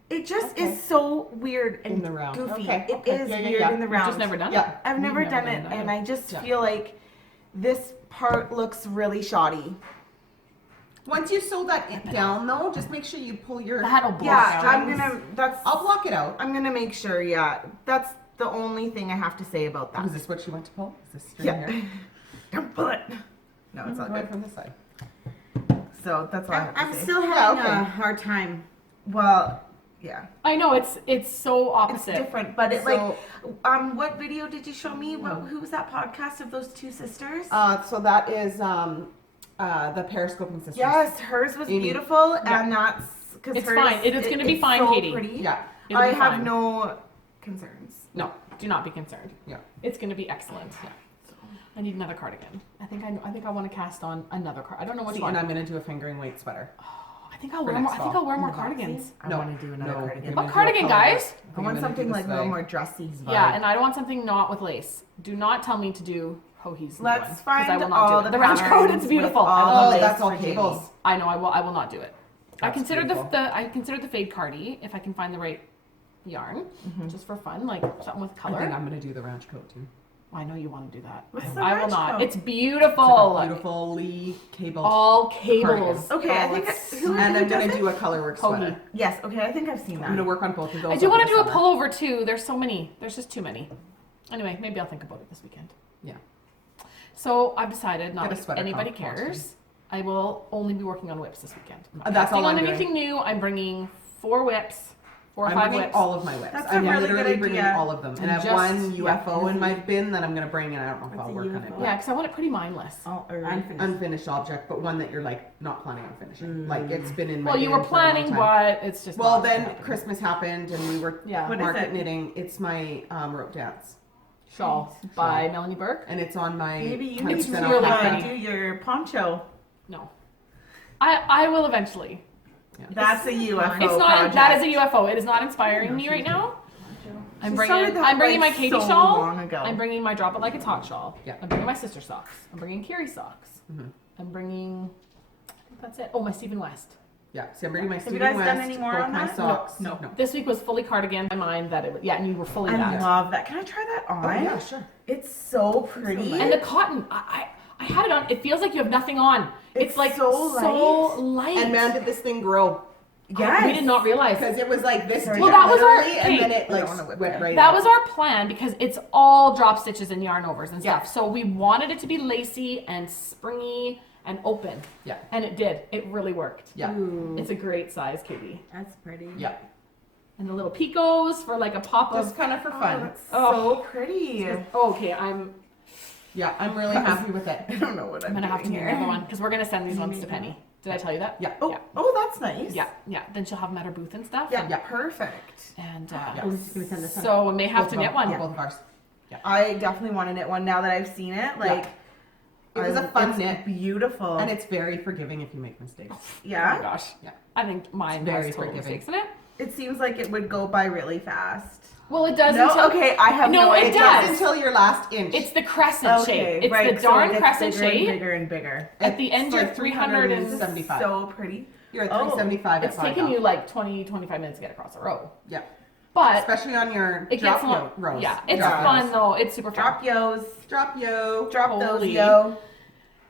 It just is so weird and In the round. goofy. Okay, It okay. is Yeah, yeah, weird yeah. in the You've round. just never done Yeah. it. I've You've never done done it, that. and I just Yeah. feel like this part looks really shoddy. Once you sew that down, though, just make sure you pull your. That'll block Yeah, out. I'm gonna. That's. I'll block it out. I'm gonna make sure. Yeah, that's the only thing I have to say about that. Is this what she went to pull? Is this string Yeah. here? Don't pull it. No, it's all Right good. from this side. So that's all I have to I'm say. still Yeah, having okay. a hard time. Well, yeah, I know it's so it's opposite. different, but it So- like, what video did you show me? Who was that podcast of those two sisters? So that is the Periscoping Sisters. Yes, hers was Amy. beautiful, and that's because It's fine. It's gonna be fine, so Katie. Pretty. Yeah. It'll I be have fine. no concerns. No. Do not be concerned. Yeah. It's going to be excellent. Yeah. I need another cardigan. I think I want to cast on another card. I don't know which See, one. and I'm gonna do a fingering weight sweater. I think I'll for wear more. next I think fall. I'll wear more In the cardigans. I No, want to do another no, cardigan. you're What gonna do a cardigan, color. guys? I want something like a little more dressy. Yeah, and I don't want something not with lace. Do not tell me to do Hohe's. Let's 'cause find I will not all do it. the ranch coat. patterns It's with beautiful. all I the love Oh, it. that's all for Jamie. cables. I know. I will not do it. I That's considered beautiful. I considered the fade cardi if I can find the right yarn, just for fun, like something with I color. think I'm gonna do the ranch coat too. I know you want to do that. What's the I will red not. coat? It's beautiful. Beautifully cabled. All cables. Okay, I think And I'm going to do a colorwork Hoagie. sweater. Yes, okay, I think I've seen I'm that. going to work on both of those. I do over want to the do a summer. pullover too. There's so many. There's just too many. Anyway, maybe I'll think about it this weekend. Yeah. So I've decided not Get a that sweater anybody costume. cares. I will only be working on whips this weekend. I'm not That's all casting on I'm doing. anything new. I'm bringing 4 whips, 4 or I'm 5 bringing whips. all of my whips. That's a I'm really literally good bringing idea. all of them. And And I have just- one UFO in my bin that I'm going to bring, and I don't know if What's I'll a work on it. UFO? Yeah, because I want it pretty mindless. Unfinished. Unfinished object, but one that you're like not planning on finishing. Like it's been in my Well, you bin were for a long planning, time. but it's just Well, not then happening. Christmas happened, and we were Yeah. What is market it? knitting. It's my rope dance, Shawl by Melanie Burke. and it's on my Maybe you 100% need It's to off really pattern. pretty. do your poncho. No, I will eventually. That's a UFO It's not. project. That is a UFO. It is not inspiring me right now. I'm She bringing. started that, I'm bringing like, my Katie so shawl. long ago. I'm bringing my Drop It Like It's Hot shawl. Yeah. I'm bringing my sister socks. I'm bringing Kiri socks. Mhm. I'm bringing. I think that's it. Oh, my Stephen West. Yeah, so I'm bringing my Have you Stephen guys done West, any more both on my that? socks. No. no. This week was fully cardigan. My mind that it was. Yeah, and you were fully I that. love that. Can I try that on? Oh yeah, sure. It's so pretty. And the cotton. I had it on. It feels like you have nothing on. It's like so light. And man, did this thing grow? yes. We did not realize. Because it was like this. Sorry. deep, Well, that was our- literally, and then okay. it like I don't wanna whip went it. right. That up. was our plan because it's all drop stitches and yarn overs and stuff. Yeah. So we wanted it to be lacy and springy and open. Yeah. And it did. It really worked. Yeah. Ooh, It's a great size, Katie. that's pretty. Yeah. And the little picos for like a pop Just of. kind of for Oh, fun. that's Oh. so pretty. Oh, okay, I'm Yeah, I'm really happy with it. I don't know what I'm gonna have to doing make here. another one because we're gonna send these ones to Penny. Did I tell you that? Yeah. Oh, Yeah. oh, that's nice. Yeah. Then she'll have them at her booth and stuff. Yeah, Yeah. perfect. And Yeah. Oh, she's gonna send this one. so we may have Both to of knit them. one. Both of ours. I definitely want to knit one now that I've seen it. Like, It was a fun it's knit. beautiful. And it's very forgiving if you make mistakes. Oh yeah, my gosh. Yeah. I think mine It's very has total forgiving. mistakes in it. it seems like it would go by really fast. Well, it does No, until okay, I have No, no, it idea. does. Until your last inch. it's the crescent shape. It's right, the so darn it gets crescent bigger and shape. bigger and bigger. At the end, It's you're like 375. So pretty. You're at Oh, 375 at It's 5 taken now. you like 25 minutes to get across a row. Yeah. But Especially on your it drop gets long. rows. Yeah, it's Drop fun rows. though. It's super fun. Drop yos. Drop yo. Drop those Holy. yo.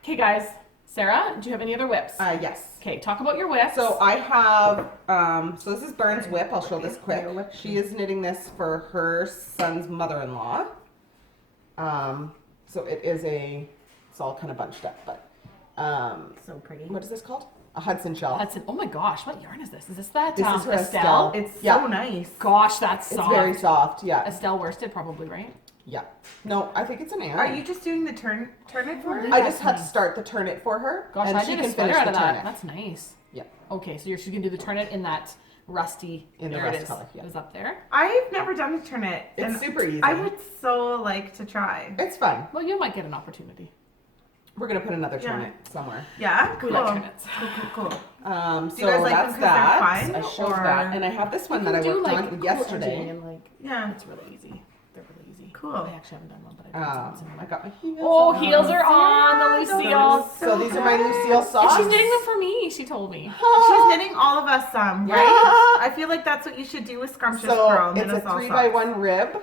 Okay, guys. Sarah, do you have any other whips? Yes. Okay, talk about your whips. So I have, so this is Byrne's whip. I'll show this quick. Your whip. She is knitting this for her son's mother-in-law. So it is it's all kind of bunched up, but, So pretty. what is this called? A Hudson shell. That's oh my gosh, what yarn is this? Is this that This is her Estelle? Estelle. It's Yeah. so nice. Gosh, that's It's soft. very soft, yeah. Estelle worsted probably, right? Yeah. No, I think it's an Are Aran. you just doing the turn it for her? I just had to start the turn it for her, Gosh, and I she did a can sweater finish out the of turn that. it. That's nice. Yeah. Okay, so she's gonna do the turn it in that rusty. In the there rust it is. color, yeah. It was up there. I've never done a turn it. It's and super easy. I would so like to try. It's fun. Well, you might get an opportunity. We're gonna put another turn Yeah. it somewhere. Yeah, We cool. like turn it's. Cool. So you guys like that's them 'cause they're that. fine, I showed or- that, and I have this one that I worked on yesterday. And like, Yeah. it's really easy. They're really easy. Cool. I actually haven't done one, but I did some. I got my heels. Oh, on. heels are on the Yeah, Lucille. those So these are my Lucille And socks. she's knitting them for me. She told me. She's knitting all of us some, right? Yeah. I feel like that's what you should do with Scrumptious So Girl. it's a 3x1 rib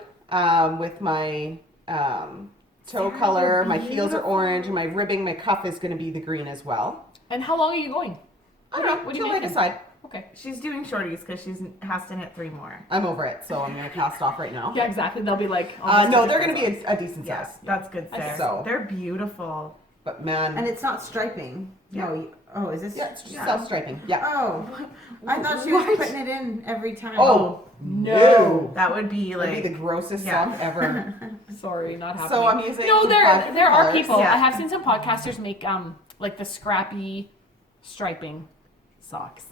with my toe color. My heels are orange, and my ribbing, my cuff is going to be the green as well. And how long are you going? I don't know. What do you Till I making? decide. Okay. She's doing shorties because she has to knit 3 more. I'm over it, so I'm going to cast off right now. Yeah, exactly. They'll be like. No, they're going to be a decent Yes, size. that's good, Sarah. So- They're beautiful. But man, And it's not striping. Yeah. No. Oh, is this? yeah, it's just Yeah. self-striping. Yeah. Oh, I thought she was putting it in every time. Oh, no. That would be That'd like. be the grossest Yeah. sock ever. Sorry, not happening. So I'm using No, there 5 are colors. people. Yeah. I have seen some podcasters make like the scrappy striping socks.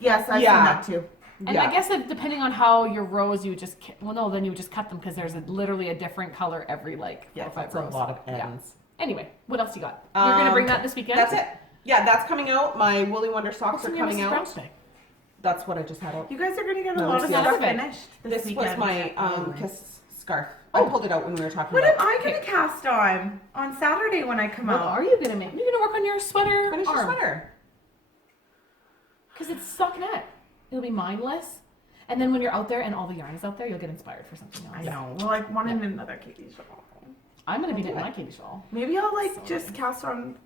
Yes, I've Yeah. seen that too. And I guess that depending on how your rows, you just then you just cut them because there's literally a different color every like 4 or 5 That's a rows. lot of Yeah. ends. Anyway, what else you got? You're gonna bring that this weekend. That's it. Yeah, that's coming out. My Woolly Wonder socks What's are in your coming Mrs. out. Brown's bag? That's what I just had out. You guys are going to get a No, lot of it's stuff the other bit. finished This weekend. was my Kiss scarf. Oh. I pulled it out when we were talking What am about I going to cast on Saturday when I come What out? are you gonna make? You're gonna work on your sweater finish your arm sweater. because it's stockinette. It'll be mindless. And then when you're out there and all the yarn is out there, you'll get inspired for something else. I know. Well, I wanted another Katie shawl. I'm gonna be knitting my Katie shawl. Maybe I'll like So just cast on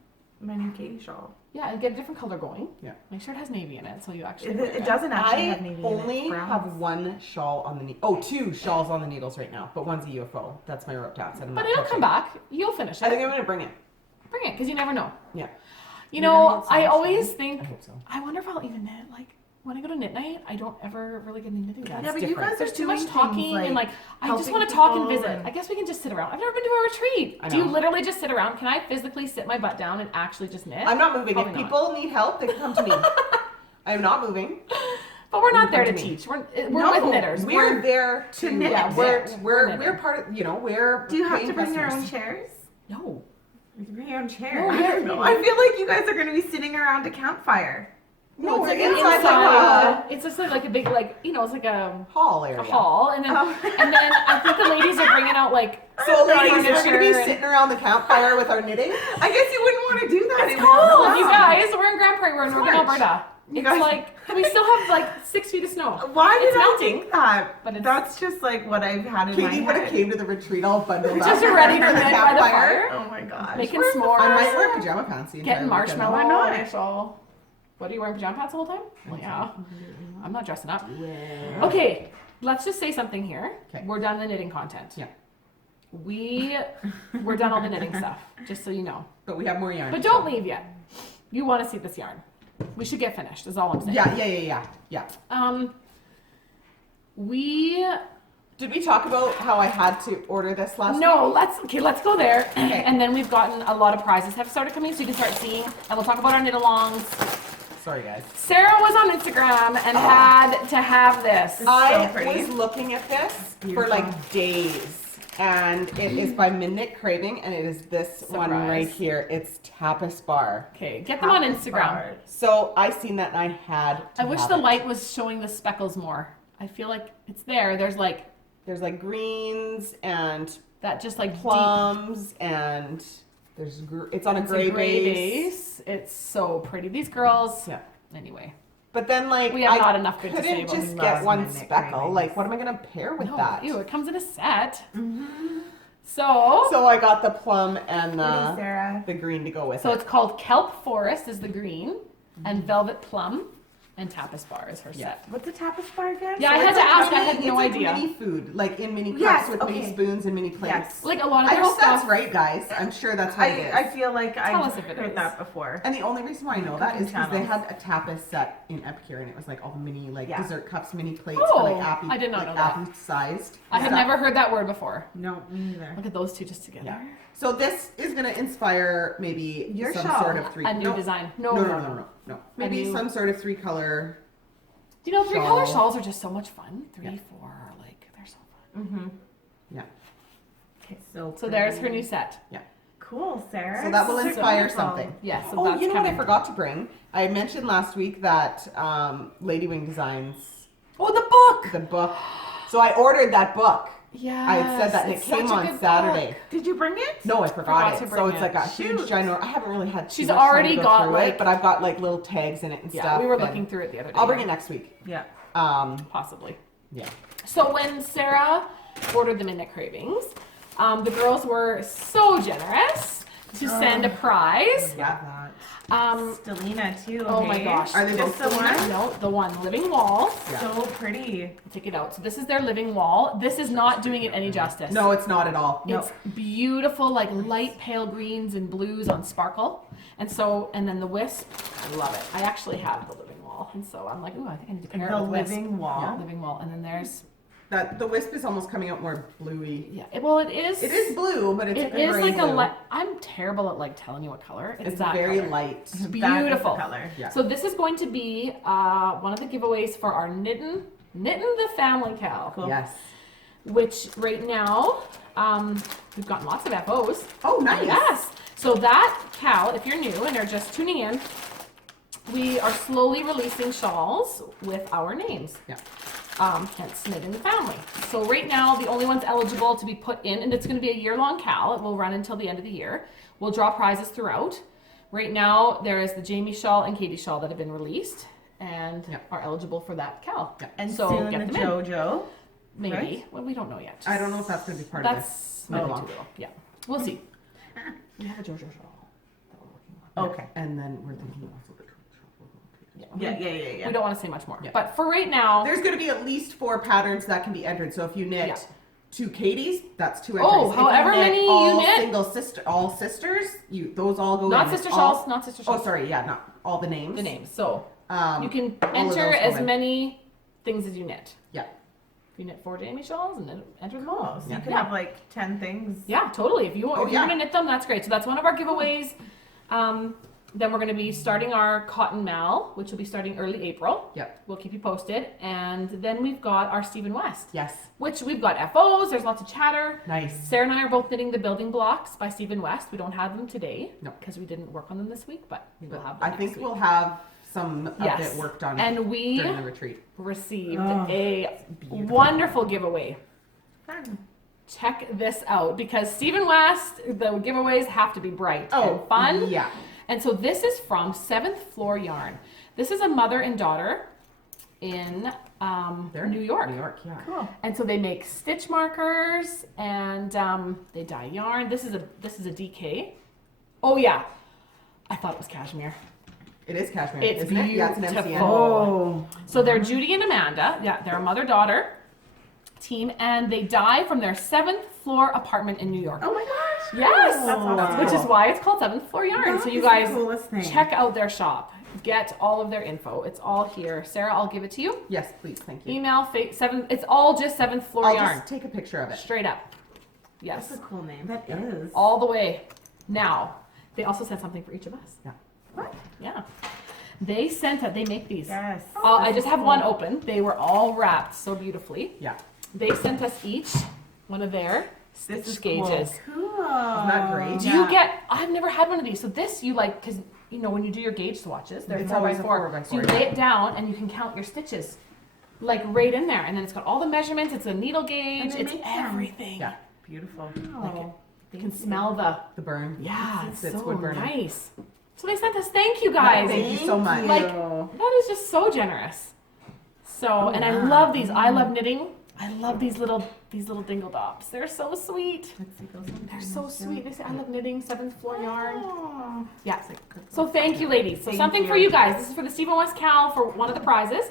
my new Katie shawl. Yeah, and get a different color going. Yeah. Make sure it has navy in it, so you actually. It doesn't actually I have navy only in it. It's brown. have one shawl on the two shawls on the needles right now, but one's a UFO. That's my rope tats. But it'll come back. You'll finish it. I think I'm gonna bring it. Bring it, because you never know. Yeah. You You're know, gonna knit so I much always then. think. I hope so. I wonder if I'll even knit. Like when I go to knit night, I don't ever really get any knitting done. Yeah, but different. you guys There's are too much doing talking things, and like I just helping want to talk and people visit. and- I guess we can just sit around. I've never been to a retreat. I Do you know. literally just sit around? Can I physically sit my butt down and actually just knit? I'm not moving. Probably If not. people need help, they can come to me. I am not moving. But we're not You there to come to me. teach. We're No, with knitters. We're there to knit. Yeah, We're we're knitting. part of. We're. Do you have paying to bring your own customers. chairs? No. You can bring your own chair. No, I don't know. I feel like you guys are going to be sitting around a campfire. No, it's we're like inside inside. It's just like a big it's like a hall area. hall, and then I think the ladies are bringing out like So, ladies, we're furniture gonna be and- sitting around the campfire with our knitting. I guess you wouldn't want to do that. It's It would cold, melt. you guys. We're in Grand Prairie. We're in northern March. Alberta. You It's guys- like we still have like 6 feet of snow. Why did It's I melting. think that? But it's- That's just like what I've had in Katie my would have head. came to the retreat all bundled up. Just ready to for knit by the fire. Oh my gosh. Making Where's the s'mores. I might wear pajama pants the entire Getting weekend. marshmallow. Why not? on your shawl. What are you wearing pajama pants the whole time? Well, yeah. I'm not dressing up. Okay, let's just say something here. Okay. We're done the knitting content. Yeah. We're done all the knitting stuff, just so you know. But we have more yarn. But don't leave yet. You want to see this yarn. We should get finished, is all I'm saying. Yeah. We Did we talk about how I had to order this last No, week? let's go there. Okay. And then we've gotten a lot of prizes have started coming, so you can start seeing. And we'll talk about our knit-alongs. Sorry, guys. Sarah was on Instagram and had to have this. I pretty. was looking at this for Beautiful. like days, and it is by Midnight Craving, and it is this one Surprise. right here. It's Tapas Bar. Okay, get them on Instagram. So I seen that and I had to I wish have the it. light was showing the speckles more. I feel like it's there. There's like There's like greens and that just like plums, and there's it's on a deep, gray, it's a gray base. base. It's so pretty. These girls. Yeah. Anyway. But then like We have I not enough good to say couldn't about just these. get Love one Midnight speckle. Cravings. Like, what am I gonna pair with No, that? ew, it comes in a set. Mm-hmm. So So I got the plum and Sarah. the green to go with So it. it's called Kelp Forest is the green, and Velvet Plum, and Tapas Bar is her Yeah. set. What's a tapas bar again? Yeah, I So had it's to like ask. I mini- had no it's idea. like mini food, like in mini cups Yes, with mini okay. spoons and mini plates. Yes. Like a lot of I their hope stuff. that's right, guys. I'm sure that's what it is. I feel like Tell I've us if it heard is. that before. And the only reason why I know that is because they Channels. had a tapas set in Epicure, and it was like all the mini Yeah. dessert cups, mini plates Oh, for like appy. I did not like know that. appy sized. I had stuff. never heard that word before. No, me neither. Look at those two just together. Yeah. So this is gonna inspire maybe Your some shawl. sort of three. A new no, design. No, no. Maybe new- some sort of 3-color. Do you know 3-color Shawl. shawls are just so much fun? 3, Yeah. 4, like they're so fun. Mm-hmm. Yeah. Okay, So there's her new set. Cool, Sarah. So that will So inspire beautiful. something. Yeah. So Oh, that's you know coming. what I forgot to bring? I mentioned last week that Lady Wing Designs, Oh, the book. the book. So I ordered that book. Yeah. I had said that, and it came on Saturday. Did you bring it? No, I forgot Forgot to it. bring So it's it. like a huge Shoot. giant. I haven't really had. Too She's much time already to go got, through like- it, but I've got like little tags in it and Yeah, stuff. we were and looking through it the other day. I'll bring it next week. Yeah. Possibly. Yeah. So when Sarah ordered the Midnight Cravings, the girls were so generous to send a prize. Yeah. Um, Stelina too. oh my hey? gosh. Are they Just both the Stelina? one? No, the one, Living Wall. Yeah. So pretty. Take it out. So this is their Living Wall. This is not doing it any justice. No, it's not at all. It's beautiful, like light pale greens and blues on sparkle. And then the wisp, I love it. I actually have the Living Wall. And so I'm like, ooh, I think I need to pair The it with wisp. living wall. Yeah, Living Wall. And then there's, That the wisp is almost coming out more bluey. yeah, well, it is. It is blue, but it's It like a is gray like blue. I'm terrible at like telling you what color. It's that very color. light. It's That is the beautiful. color. Yeah. So this is going to be one of the giveaways for our knitting the family cow, Cool. Yes. which right now we've gotten lots of FOs. Oh, nice. Yes. So that cow, if you're new and are just tuning in, we are slowly releasing shawls with our names. Yeah. Hence knit in the family. So right now, the only ones eligible to be put in, and it's going to be a year-long cow. It will run until the end of the year. We'll draw prizes throughout. Right now, there is the Jamie shawl and Katie shawl that have been released and Yeah. are eligible for that cow. Yeah. And so soon get the them in. JoJo. Maybe. right? Well, we don't know yet. I don't know if that's going to be part of That's this. maybe Maybe too long. little. Yeah. We'll see. We have a JoJo shawl that we're working on. Okay. And then we're thinking also the twin shawl. Yeah. We don't want to say much more. Yeah. But for right now, There's going to be at least 4 patterns that can be entered. So if you knit Yeah. 2 Katie's, that's 2 entries. Oh, If however you knit many you all knit. all sisters, those all go not in. sister All- shawls, not sister Oh, shawls. sorry, yeah, not all the names. The names. So you can all of enter those go as in. many things as you knit. Yeah. If you knit 4 Jamie shawls and then enter them all. So you could Yeah. have like 10 things. Yeah, totally. If you're yeah. going to knit them, that's great. So that's one of our giveaways. Then we're going to be starting our cotton mal, which will be starting early April. Yep. We'll keep you posted. And then we've got our Stephen West, Yes. which we've got FOs. There's lots of chatter. Nice. Sarah and I are both knitting the building blocks by Stephen West. We don't have them today No. because we didn't work on them this week, but we will But have them I think next week. we'll have some of Yes. it worked on And we during the retreat. received Oh, a wonderful giveaway. Fun. Check this out because Stephen West, the giveaways have to be bright and fun. Yeah. And so this is from 7th Floor Yarn. This is a mother and daughter in They're New York. New York, yeah. Cool. And so they make stitch markers and they dye yarn. This is a DK. Oh yeah, I thought it was cashmere. It is cashmere, It's isn't it? Yeah, it's an beautiful. MCN. Oh. So they're Judy and Amanda. Yeah, they're a mother-daughter team, and they dye from their 7th floor apartment in New York. Oh my gosh. Yes, That's awesome. which is why it's called 7th Floor Yarn. That So you is the guys coolest thing. check out their shop. Get all of their info. It's all here. Sarah, I'll give it to you. Yes, please, thank you. Email 7. It's all just 7th Floor I'll Yarn. just take a picture of it. Straight up. Yes. That's a cool name. That is. All the way. Now, they also sent something for each of us. Yeah. What? Yeah. They sent it. They make these. Yes. I just have one open. They were all wrapped so beautifully. Yeah. They sent us each one of their This stitch is gauges. Cool. Isn't that great? Do you get? I've never had one of these. So this you like because you know when you do your gauge swatches, they're It's 4 by always a 4. 4 by So you 4, lay yeah. it down and you can count your stitches, like right in there, and then it's got all the measurements. It's a needle gauge. they It's make them. everything. Yeah. Beautiful. Like you can smell the. The burn. Yeah, it's It's so wood burning. nice. So they sent us. Thank you guys. Thank you so much. Like that is just so generous. So and I love these. I love knitting. I love these little dingle dops. They're so sweet. They're so sweet. They say I love knitting 7th floor yarn. Oh. Yeah. So thank you, ladies. So Thank something you. for you guys. This is for the Stephen West Cal for one of the prizes,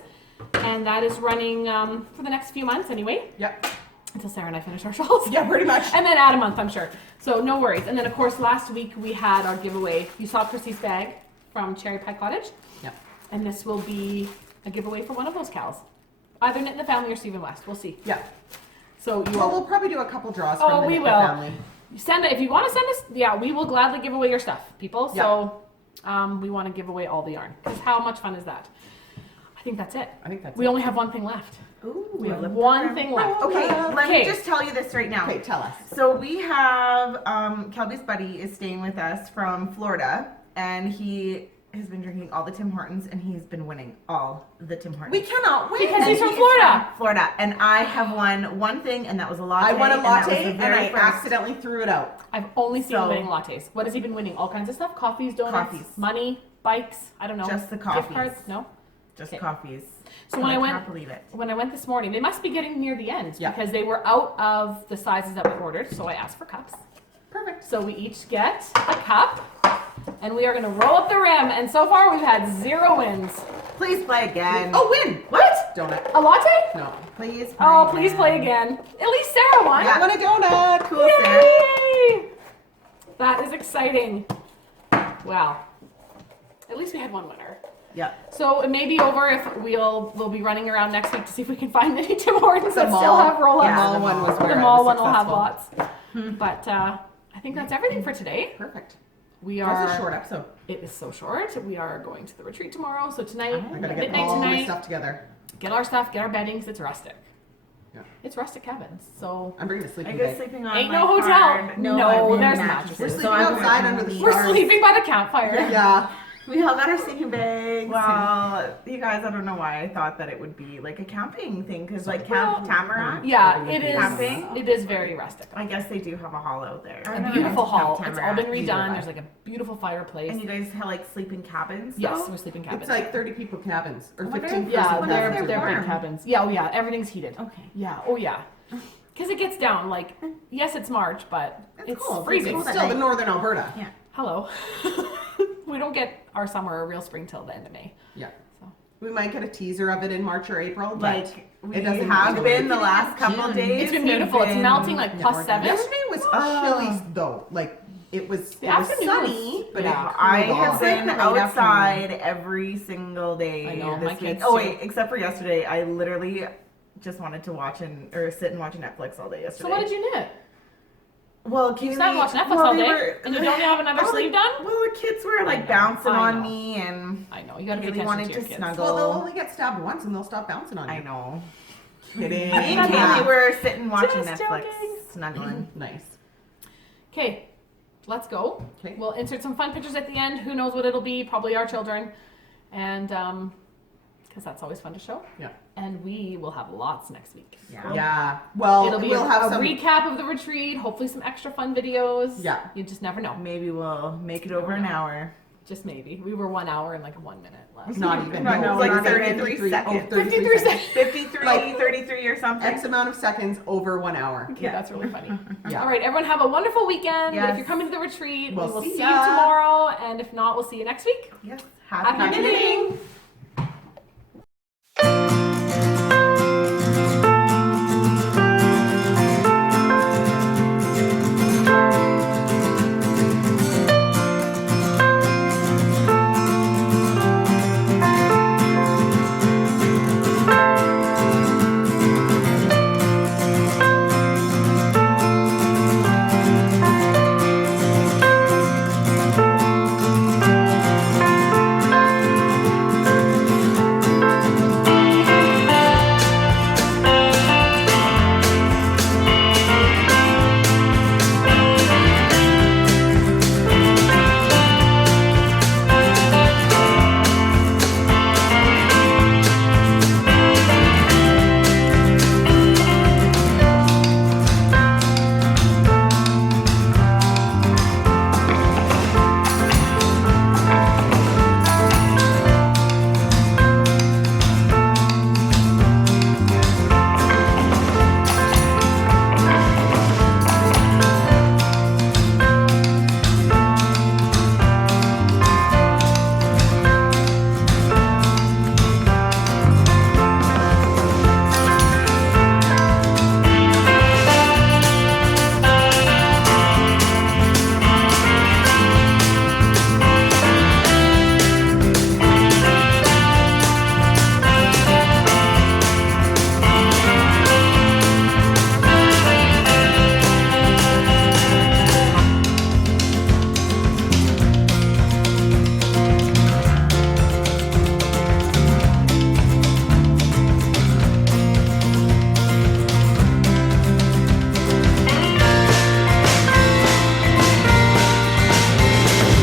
and that is running for the next few months anyway, Yep. until Sarah and I finish our shawls. Yeah, pretty much. And then add a month, I'm sure. So no worries. And then of course last week we had our giveaway. You saw Chrissy's bag from Cherry Pie Cottage. Yep. And this will be a giveaway for one of those cows. Either Knit in the Family or Stephen West. We'll see. Yeah. So you Well, will we'll probably do a couple draws Oh, from the we Knit will. family. send it if you want to send us. Yeah, we will gladly give away your stuff, people. So we want to give away all the yarn because how much fun is that? I think that's it. I think that's We it. only have one thing left. Ooh, We have one thing left. Okay, let Okay. me just tell you this right now. Okay, tell us. So we have Kelby's buddy is staying with us from Florida, and he has been drinking all the Tim Hortons, and he's been winning all the Tim Hortons. We cannot win. Because he's And from he is Florida. from Florida, and I have won one thing, and that was a latte. I won a and that was latte the and very I first- accidentally threw it out. I've only seen So- him winning lattes. What has he been winning? All kinds of stuff? Coffees, donuts, Coffees. money, bikes. I don't know. Just the Gift coffees. cards? No. Just Okay. coffees. So when I went, can't believe it. when I went this morning, they must be getting near the end Yeah. because they were out of the sizes that we ordered. So I asked for cups. Perfect. So we each get a cup, and we are going to roll up the rim. And so far, we've had 0 wins. Please play again. Oh, win! What? Donut. A latte? No. Please. Play Oh, please play again. At least Sarah won. I won a donut. Cool, Sarah. Yay! That is exciting. Wow. At least we had one winner. Yeah. So it may be over if we'll be running around next week to see if we can find any Tim Hortons The that still mall- have roll-ups. The mall the one mall. was where The I mall was one will have successful. lots. But I think that's everything for today. Perfect. We That are. was a short episode. It is so short. We are going to the retreat tomorrow. So tonight, I gotta get midnight all my tonight, stuff together. get our stuff, get our bedding 'cause it's rustic. Yeah. It's rustic cabins. So I'm bringing a I sleeping go bag. sleeping on Ain't my no hotel. hard- No, I'm in there's mattresses. mattresses. We're So sleeping I'm outside going under to the leave we're stars. sleeping by the campfire. Yeah. We all got our sleeping bags. Well, you guys, I don't know why I thought that it would be like a camping thing, because like Camp Tamarack, Yeah, it is. Camping? It is very rustic. I guess they do have a hall out there. A beautiful hall. Camp It's all been Tamarack. redone. There's like a beautiful fireplace. And you guys have like sleeping cabins? Yes, though? we're sleeping cabins. It's like 30 people cabins or I wonder 15 if- yeah, person they're- they're cabins. they're big warm. cabins. Yeah, oh yeah, everything's heated. Okay. Yeah, oh yeah. Because it gets down, like, yes, it's March, but it's cold. freezing. It's still the night. northern March, but it's cold. freezing. It's still the northern Alberta. Yeah. Hello. We don't get our summer or real spring till the end of May. Yeah. So. We might get a teaser of it in March or April, but Like we it doesn't have do been it. the last couple June. days. It's been beautiful. It's melting like plus 7. Yesterday was chilly though. Like it was afternoon sunny, was- but yeah. I it cooled have off. been Late outside every single day I know, my this week. kids Oh too. wait, except for yesterday, I literally just wanted to watch or sit and watch Netflix all day yesterday. So what did you knit? Well, You sat and watched Netflix all day, and you don't have another sleeve done? Well, the kids were like know, bouncing I on know. me, and I know, you gotta pay Haley attention wanted to your to kids. snuggle. Well, they'll only get stabbed once and they'll stop bouncing on you. I know. Kidding. Me and Haley were sitting watching Just Netflix, joking. snuggling. Nice. Okay, let's go. Okay. We'll insert some fun pictures at the end. Who knows what it'll be? Probably our children. And, because that's always fun to show. Yeah. And we will have lots next week. Yeah. Yeah. Well, It'll be we'll have a some. recap of the retreat, hopefully some extra fun videos. Yeah. You just never know. Maybe we'll make it over an hour. Just maybe. We were 1 hour and like 1 minute left. Not even. No, No, like not even 33 seconds. 53 seconds. 53, Like- 33 or something. X amount of seconds over 1 hour. Okay, that's really funny. Yeah. All right, everyone have a wonderful weekend. Yes. If you're coming to the retreat, We'll we will see see you ya. tomorrow. And if not, we'll see you next week. Yes. Happy knitting!